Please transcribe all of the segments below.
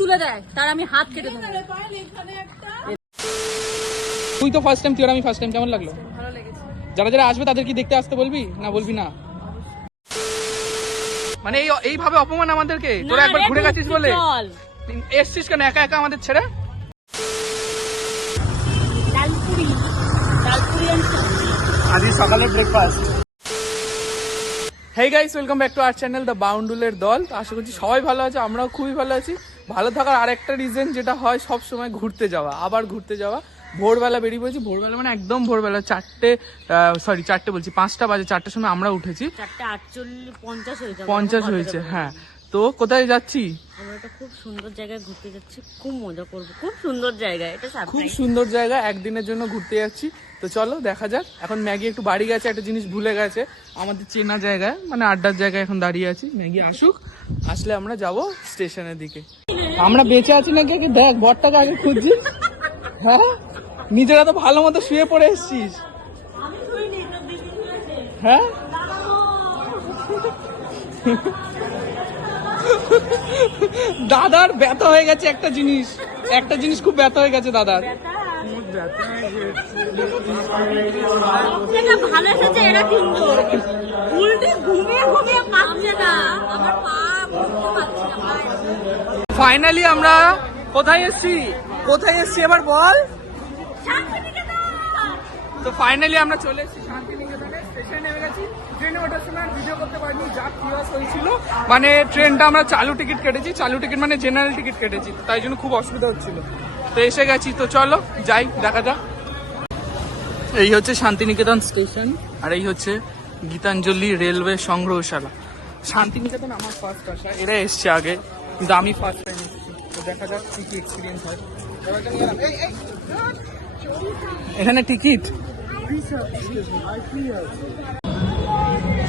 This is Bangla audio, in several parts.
তুলে দেয় তার আমি হাত কেটে দেবো। তুই তো ফার্স্ট টাইম, তুই আর আমি ফার্স্ট টাইম, কেমন লাগলো? ভালো লেগেছে। যারা যারা আসবে তাদের কি দেখতে আসতে বলবি না বলবি না? মানে এইভাবে অপমান আমাদেরকে, তোরা একবার ঘুরে গেছিস বলে এসছিস কেন একা একা আমাদের ছেড়ে? আজই সকালের breakfast. Hey guys, welcome back to our channel the বাউন্ডুলের দল। আশা করছি সবাই ভালো আছে, আমরাও খুবই ভালো আছি। ভালো থাকার আরেকটা রিজন যেটা হয় সব সময় ঘুরতে যাওয়া, আবার ঘুরতে যাওয়া। ভোরবেলা বেরিয়ে পড়েছি, ভোরবেলা মানে একদম ভোরবেলা 4টে বলছি 5টা বাজে, 4টার সময় আমরা উঠেছি। 50 হয়েছে, হ্যাঁ। তো কোথায় যাচ্ছি? আমরা একটা খুব সুন্দর জায়গায় ঘুরতে যাচ্ছি, খুব মজা করবো। খুব সুন্দর জায়গা এটা, খুব সুন্দর জায়গা, একদিনের জন্য ঘুরতে যাচ্ছি। তো চলো দেখা যাক। এখন ম্যাগি একটু বাড়ি গেছে, একটা জিনিস ভুলে গেছে আমাদের চেনা জায়গায়, মানে আড্ডার জায়গায় এখন দাঁড়িয়ে আছি। ম্যাগি আসুক, আসলে আমরা যাব স্টেশনের দিকে। আমরা বেঁচে আছি নাকি আগে দেখ, বরটাকে আগে খুঁজছি। হ্যাঁ, নিজেরা তো ভালো মতো শুয়ে পড়ে এসছিস। হ্যাঁ, দাদার ব্যথা হয়ে গেছে একটা জিনিস খুব ব্যথা হয়ে গেছে দাদার। ফাইনালি আমরা কোথায় এসছি এবার বল। তো ফাইনালি আমরা চলে এসেছি শান্তিনিকেতনে, স্টেশনে নেমে গেছি। ট্রেনে ওঠার সময় আর ভিডিও করতে পারিনি, যা কিওস হয়েছিল। মানে ট্রেনটা আমরা চালু টিকিট কেটেছি, চালু টিকিট মানে জেনারেল টিকিট কেটেছি, তাই জন্য খুব অসুবিধা হচ্ছিল। তো এসে গেছি, তো চলো যাই, দেখা যাক। এই হচ্ছে শান্তিনিকেতন স্টেশন, আর এই হচ্ছে গীতাঞ্জলি রেলওয়ে সংগ্রহশালা। শান্তিনিকেতন আমার ফার্স্ট আসা, এরা এসছে আগে, কিন্তু আমি ফার্স্ট টাইম এসেছি। তো দেখা যাক কি কি এক্সপিরিয়েন্স হয়। এখানে টিকিট।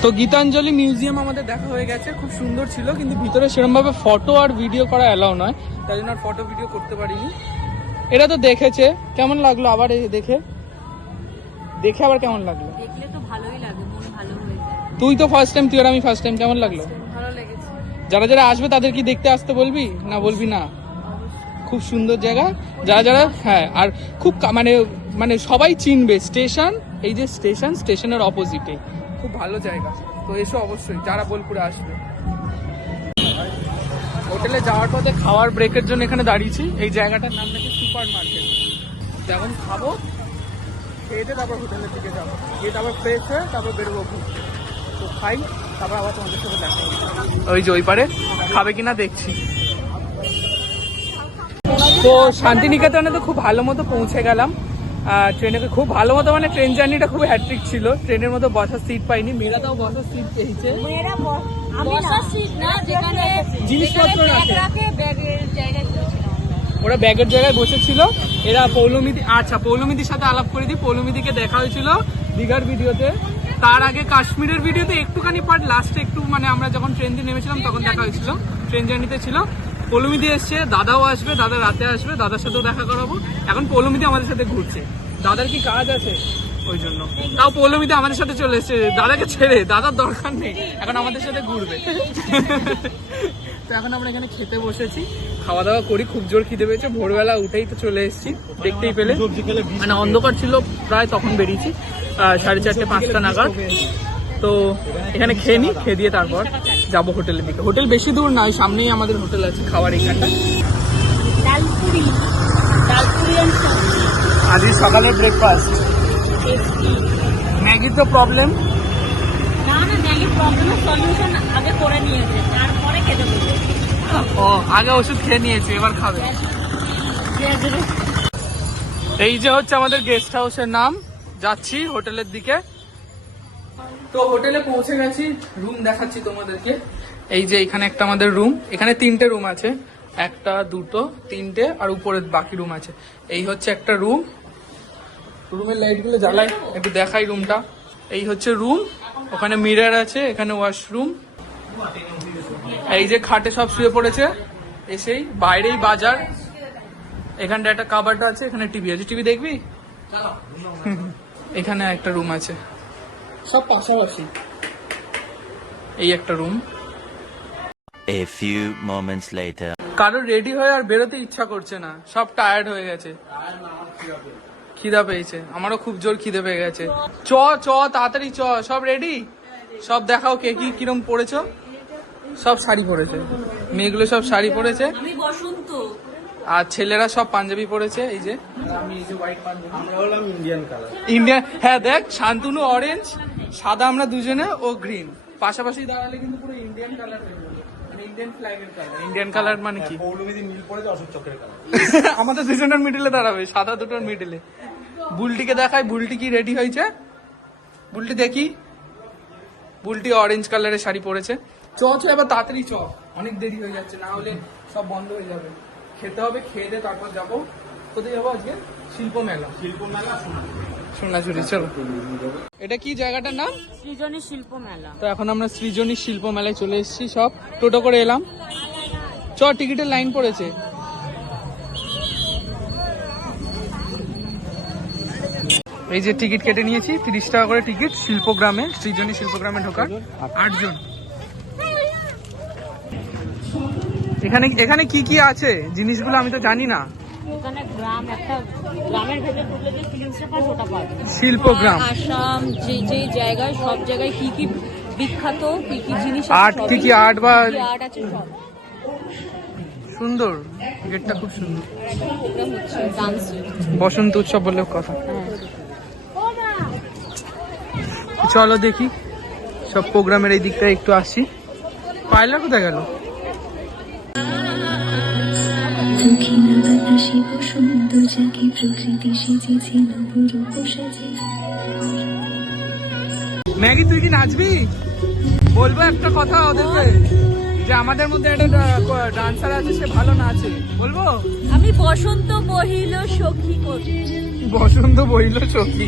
তো গীতাঞ্জলি মিউজিয়াম আমাদের দেখা হয়ে গেছে, খুব সুন্দর ছিল, কিন্তু ভিতরে সেরকম ভাবে ফটো আর ভিডিও করা অ্যালাউ নয়, তাই জন্য আর ফটো ভিডিও করতে পারিনি। এরা তো দেখেছে, কেমন লাগলো আবার দেখে আবার কেমন লাগলো? দেখলে তো ভালোই লাগে, মন ভালো হয়ে যায়। তুই তো ফার্স্ট টাইম, তুই আর আমি ফার্স্ট টাইম, কেমন লাগলো? ভালো লেগেছে। যারা যারা আসবে তাদের কি দেখতে আসতে বলবি না বলবি না? খুব সুন্দর জায়গা, যারা যারা, হ্যাঁ, আর খুব মানে সবাই চিনবে স্টেশন, এই যে স্টেশনের অপোজিটে, খুব ভালো জায়গা। তো এসো অবশ্যই যারা বোলপুরে আসবে। হোটেলে যাওয়ার পথে খাওয়ার ব্রেকের জন্য এখানে দাঁড়িয়েছি। এই জায়গাটার নাম নাকি সুপার মার্কেট। যেমন খাবো, খেয়ে তারপর হোটেলের দিকে যাবো, গিয়ে তারপর ফ্রেশ হয়ে তারপর বেরোবো ঘুরতে। তো খাই, তারপর আবার তোমাদের সাথে দেখা হবে। ওই যে ওই পারে খাবে কিনা দেখছি। তো শান্তিনিকেতনে তো খুব ভালো মতো পৌঁছে গেলাম। ট্রেনে খুব ভালো মতো, মানে ট্রেন জার্নিটা খুব হ্যাট্রিক ছিল। ট্রেনের মতো বসার সিট পাইনি, মেয়েরাও বসার সিট পেয়েছে। জিনিসপত্র রাখে, ওরা ব্যাগের জায়গায় বসেছিল। এরা পৌলমিদির সাথে আলাপ করে দিই। পৌলমিদিকে দেখা হয়েছিল দীঘার ভিডিওতে, তার আগে কাশ্মীরের ভিডিওতে একটুখানি পার্ট, লাস্টে একটু, মানে আমরা যখন ট্রেন দিয়ে নেমেছিলাম তখন দেখা হয়েছিল, ট্রেন জার্নিতে ছিল। পৌলমিদি এসছে, দাদাও আসবে, দাদা রাতে আসবে, দাদার সাথেও দেখা করাবো। এখন পৌলমিদি আমাদের সাথে ঘুরছে, দাদার কি কাজ আছে ওই জন্য, তাও পৌলমিদি আমাদের সাথে চলে এসছে, দাদাকে ছেড়ে, দাদার দরকার নেই, এখন আমাদের সাথে ঘুরবে। তো এখন আমরা এখানে খেতে বসেছি, খাওয়া দাওয়া করি, খুব জোর খিদে পেয়েছে। ভোরবেলা উঠেই তো চলে এসেছি, দেখতেই পেলে, মানে অন্ধকার ছিল প্রায়, তখন বেরিয়েছি 4:30 5টা নাগাদ। তো এখানে খেয়ে নিই, খেয়ে দিয়ে তারপর যাবো হোটেলের দিকে। হোটেল বেশি দূর নয়, সামনেই আমাদের হোটেল আছে খাওয়ার এইখানটা। আজই সকালের ব্রেকফাস্ট। ম্যাগির তো প্রবলেম না, ম্যাগির প্রবলেমের সলিউশন আগে করে নিয়েছে, তারপরে খেতে বলবে। ও, আগে ওষুধ খেয়ে নিয়েছে, এবার খাবে। এই যে হচ্ছে আমাদের গেস্ট হাউসের নাম, যাচ্ছি হোটেলের দিকে। তো হোটেলে পৌঁছে গেছি, রুম দেখাচ্ছি তোমাদেরকে। এই যে এখানে একটা আমাদের রুম, এখানে 3টে রুম আছে, 1 2 3টে, আর উপরে বাকি রুম আছে। এই হচ্ছে একটা রুম, রুমের লাইট গুলো জ্বালাই, একটু দেখাই রুমটা। এই হচ্ছে রুম, ওখানে মিরর আছে, এখানে ওয়াশরুম। এই যে খাটে সব শুয়ে পড়েছে, এসেই বাইরেই বাজার। এখানটা একটা কাবার্ড আছে, এখানে টিভি আছে, টিভি দেখবি? এখানে একটা রুম আছে, সব পাশাপাশি। এই একটা room, A few moments later. কারোর রেডি হয়ে আর বেরোতে ইচ্ছা করছে না, সব টায়ার্ড হয়ে গেছে। খিদা পেয়েছে, আমারও খুব জোর খিদে পেয়ে গেছে। চ চ তাড়াতাড়ি চ, সব রেডি? সব দেখাও কে কি কিরম পরেছো। সব শাড়ি পরেছে, মেয়েগুলো সব শাড়ি পরেছে, আমি বসন্ত। আর ছেলেরা সব পাঞ্জাবি পরেছে। এই যে আমি এই যে হোয়াইট পাঞ্জাবি, আমরা হলাম ইন্ডিয়ান কালার। ইন্ডিয়ান। হ্যাঁ দেখ, শান্তনু অরেঞ্জ, সাদা আমরা দুজনে, ও গ্রিন। পাশাপাশি দাঁড়ালে কিন্তু পুরো ইন্ডিয়ান কালার হয়ে যাবে, মানে ইন্ডিয়ান ফ্ল্যাগের কালার। ইন্ডিয়ান কালার মানে কি? পৌলমীদি নীল পড়েছে, অশোক চক্রের কালার। আমাদের দুজনের মিডিলে দাঁড়াবে, সাদা দুটোর মিডিলে। বুলটিকে দেখাই, বুলটি কি রেডি হয়েছে? বুলটি দেখি, বুলটি অরেঞ্জ কালারের শাড়ি পরেছে। চ চ এবার তাড়াতাড়ি চ, অনেক দেরি হয়ে যাচ্ছে, না হলে সব বন্ধ হয়ে যাবে। খেতে হবে, খেয়ে দিয়ে তারপর যাবো। কোথায় যাবো আজকে? শিল্প মেলা। শিল্প মেলা সোনাঝুরি, চলো। এটা কি জায়গাটার নাম? সৃজনী শিল্প মেলা। তো এখন আমরা সৃজনী শিল্প মেলায় চলে এসেছি, সব টোটো করে এলাম। চ, টিকিটের লাইন পড়েছে। এই যে টিকিট কেটে নিয়েছি, 30 টাকা করে টিকিট, শিল্পগ্রামে, সৃজনী শিল্পগ্রামে ঢোকার। 8 জন। এখানে এখানে কি কি আছে জিনিসগুলো আমি তো জানি না। এখানে গ্রাম, একটা গ্রামের ভেতরে ঢুকলে যে ফিলিংসটা পায় ওটা পাবে। শিল্পগ্রাম, আসাম, যে যে জায়গায়, সব জায়গায় কি কি বিখ্যাত, কি কি জিনিস আর্ট, কি কি আর্ট বা আর্ট আছে সব। সুন্দর, গেটটা খুব সুন্দর। প্রোগ্রাম হচ্ছে ডান্স। বসন্ত উৎসব বললেও কথা। চলো দেখি, সব প্রোগ্রামের এই দিকটা একটু আসি। পায়লা কোথায় গেল? ম্যাগি তুই কি নাচবি? বলবো একটা কথা ওদেরকে, যে আমাদের মধ্যে একটা ডান্সার আছে, সে ভালো নাচে, বলবো? আমি বসন্ত বহিল সখী করি। বসন্ত বইল চকি।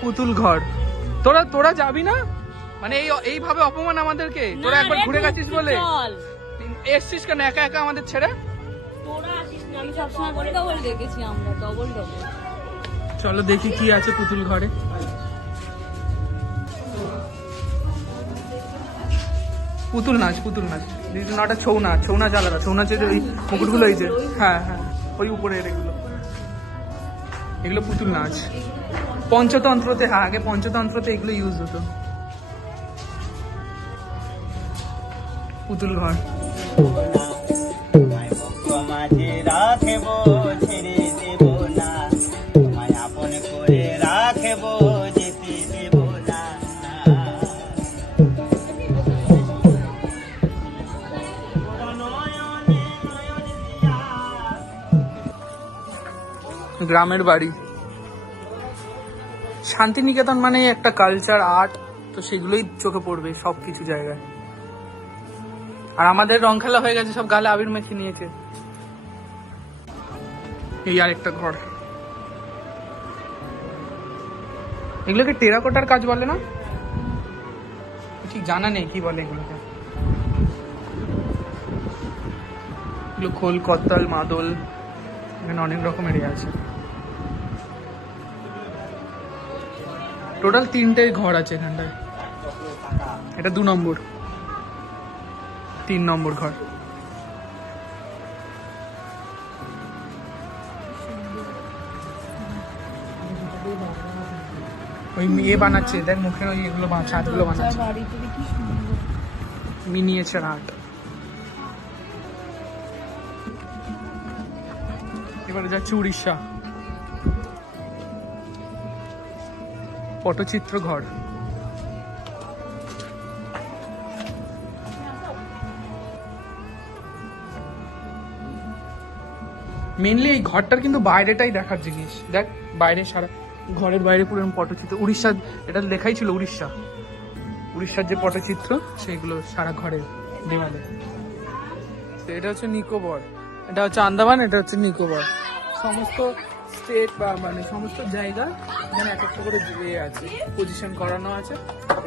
পুতুল ঘর। তোরা তোরা যাবি না? মানে এইভাবে অপমান আমাদেরকে? তোরা একবার ঘুরে গেছিস বলে এসছিস কেন একা একা আমাদের ছেড়ে? তোরা আসিস না, আমি সবসময় বলি ডবল দেখেছি আমরা, ডবল ডবল। চলো দেখি কি আছে পুতুল ঘরে। পুতুল নাচ, পুতুল নাচ। নটা ছৌ নাচ, ছৌ নাচ আলাদা। ছৌ নাচের ওই মুকুটগুলো এই যে, হ্যাঁ হ্যাঁ, ওই উপরের এগুলো, এগুলো পুতুল নাচ। পঞ্চতন্ত্রতে, হ্যাঁ আগে পঞ্চতন্ত্রতে এগুলো ইউজ হতো। পুতুল ঘর। মাঝে রাখব, ছেড়ে দেব না, তোমায় আপন করে রাখব, যেতে দেব না। গ্রামের বাড়ি। শান্তিনিকেতন মানে একটা কালচার, আর্ট, তো সেগুলোই চোখে পড়বে সব কিছু জায়গায়। আর আমাদের রং খেলা হয়ে গেছে, সব গালে আবির মেখে নিয়েছে। এই আরেকটা ঘর। এগুলোকে টেরাকোটার কাজ বলে না? ঠিক জানা নেই কি বলে এগুলোকে। এগুলো খোল, কত্তাল, মাদল, এখানে অনেক রকমের আছে। টোটাল 3টে ঘর আছে এখানটায়। এটা 2 নম্বর, 3 নম্বর ঘর। ওই মেয়ে বানাচ্ছে, দেখ মুখের ওই এগুলো ছাদগুলো বানাচ্ছে। Miniature art. এবারে যাচ্ছে উড়িষ্যা। পটচিত্র ঘর। মেনলি এই ঘরটার কিন্তু বাইরেটাই দেখার জিনিস। দেখ বাইরে, সারা ঘরের বাইরে পুরো পটচিত্র। উড়িষ্যা, এটা লেখাই ছিল উড়িষ্যা। উড়িষ্যার যে পটচিত্র সেইগুলো সারা ঘরের দেওয়ালে। এটা হচ্ছে নিকোবর, এটা হচ্ছে আন্দামান, এটা হচ্ছে নিকোবর। সমস্ত স্টেট বা মানে সমস্ত জায়গা এখানে এক একটা করে ইয়ে আছে, পজিশন করানো আছে।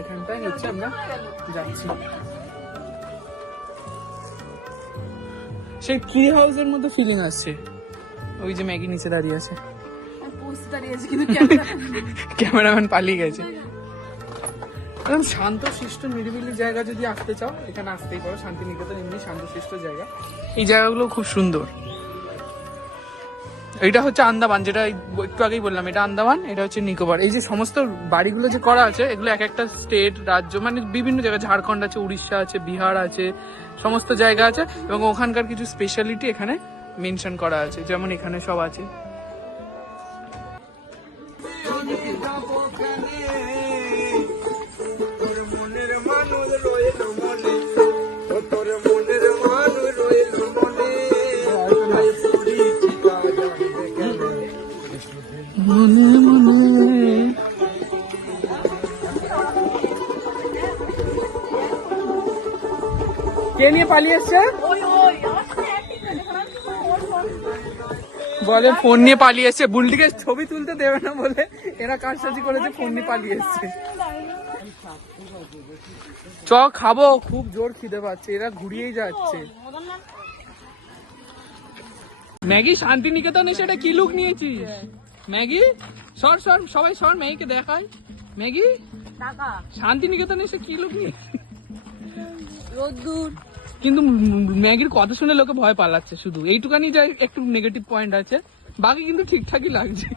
এখানটায় হচ্ছে আমরা যাচ্ছি। সেই ট্রি হাউসের মতো ফিলিং আসছে। ওই যে ম্যাগি নিচে দাঁড়িয়ে আছে, ক্যামেরাম্যান পালিয়ে গেছে। একদম শান্ত শিষ্ট নিরিবিলি জায়গা যদি আসতে চাও এখানে আসতেই পারো। শান্তিনিকেতন এমনি শান্তশিষ্ট জায়গা, এই জায়গাগুলো খুব সুন্দর। এটা হচ্ছে আন্দামান, যেটা একটু আগেই বললাম, এটা আন্দামান, এটা হচ্ছে নিকোবর। এই যে সমস্ত বাড়িগুলো যে করা আছে এগুলো এক একটা স্টেট, রাজ্য, মানে বিভিন্ন জায়গায়, ঝাড়খণ্ড আছে, উড়িষ্যা আছে, বিহার আছে, সমস্ত জায়গা আছে এবং ওখানকার কিছু স্পেশালিটি এখানে মেনশন করা আছে, যেমন এখানে সব আছে। মনে মনে কে নিয়ে পালিয়ে এসছে? বলে ফোন নিয়ে পালিয়ে এসছে, বুলটিকে ছবি তুলতে দেবে না বলে এরা কারসাজি করেছে, ফোন নিয়ে পালিয়ে এসছে। চ খাবো, খুব জোর খিদে পাচ্ছে, এরা ঘুরিয়েই যাচ্ছে। ম্যাগি শান্তিনিকেতন এসে এটা কি লুক নিয়েছিস? ম্যাগি সর সর, সবাই সর, ম্যাগিকে দেখায়। ম্যাগি শান্তিনিকেতন এসে কি লুক নিয়ে, রোদ্দুর। কিন্তু ম্যাগির কথা শুনে লোকে ভয় পালাচ্ছে, শুধু এইটুকানি যা একটু নেগেটিভ পয়েন্ট আছে, বাকি কিন্তু ঠিকঠাকই লাগছে।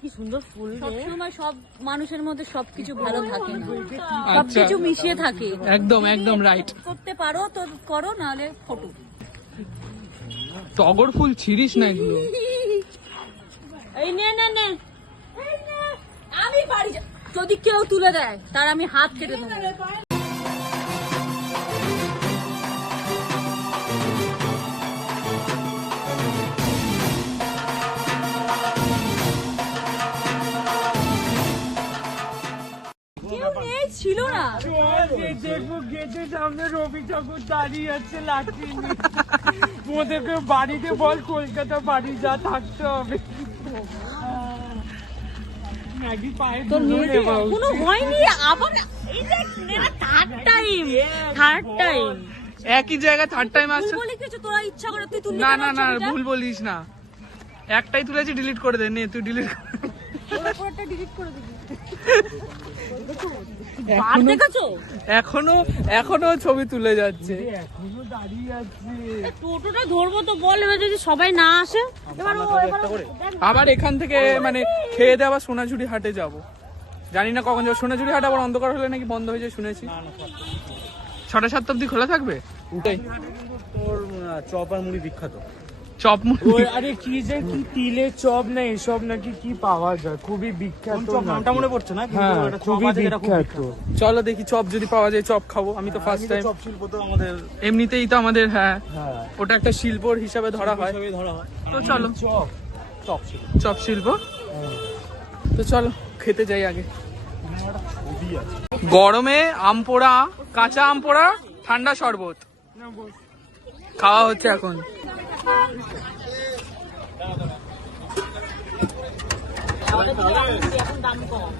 কি সুন্দর ফুল, সবসময় সব মানুষের মধ্যে সবকিছু ভালো থাকে না, আচ্ছা। সবকিছু মিশিয়ে থাকে। একদম একদম রাইট। করতে পারো তো করো, নাহলে ফটো। টগর ফুল ছিড়িস না এগুলো। এই নে নে নে, আমি বাড়ি যদি কেউ তুলে দেয় তার আমি হাত কেটে দেবো। ছিল না, দেখবো গেটের সামনে রবি ঠাকুর দাঁড়িয়ে আছে লাঠি নিয়ে। ওদেরকে বাড়িতে বল কলকাতা বাড়ি যা, থাকতে হবে। ম্যাগি পায়ে তোর মেয়েটি এখনো হয়নি, আবার এই যে থার্ড টাইম একই জায়গায় থার্ড টাইম আসছে। বলে কিছু তোরা ইচ্ছা করে তুই তুললি না না না, ভুল বলিস না, একটাই তুলেছি, ডিলিট করে দে। নে তুই ডিলিট ওটা ডিলিট করে দিবি। বার দেখেছো? এখনো ছবি তুলে যাচ্ছে। টোটোটা ধরবো তো বল, এবার যদি সবাই না আসে এবার আবার এখান থেকে মানে খেয়ে দিয়ে আবার সোনাঝুরি হাটে যাব, জানি না কখন যাবো। সোনাঝুরি হাট আবার অন্ধকার হলে নাকি বন্ধ হয়ে যায় শুনেছি। 6টা 7টা অব্দি খোলা থাকবে। তোর চপ আর মুড়ি বিখ্যাত। চপ মুড়ি, আরে কি যে কি তিলের চপ না এসব নাকি কি পাওয়া যায়, খুবই বিখ্যাত। চপ নামটা মনে পড়ছে না, কিন্তু হ্যাঁ একটা চপ খুবই আছে যেটা খুব বিখ্যাত। বিখ্যাত। চলো দেখি চপ যদি পাওয়া যায়, চপ খাবো। আমি তো ফার্স্ট টাইম। চপ শিল্প তো আমাদের এমনিতেই তো আমাদের, হ্যাঁ হ্যাঁ ওটা একটা শিল্পর হিসাবে ধরা হয়। হিসেবে ধরা হয়। তো চলো, চপ শিল্প চপ শিল্প। তো চলো খেতে যাই আগে। গরমে আম পোড়া, কাঁচা আম পোড়া, ঠান্ডা শরবত খাওয়া হচ্ছে এখন। এখন দাম কম।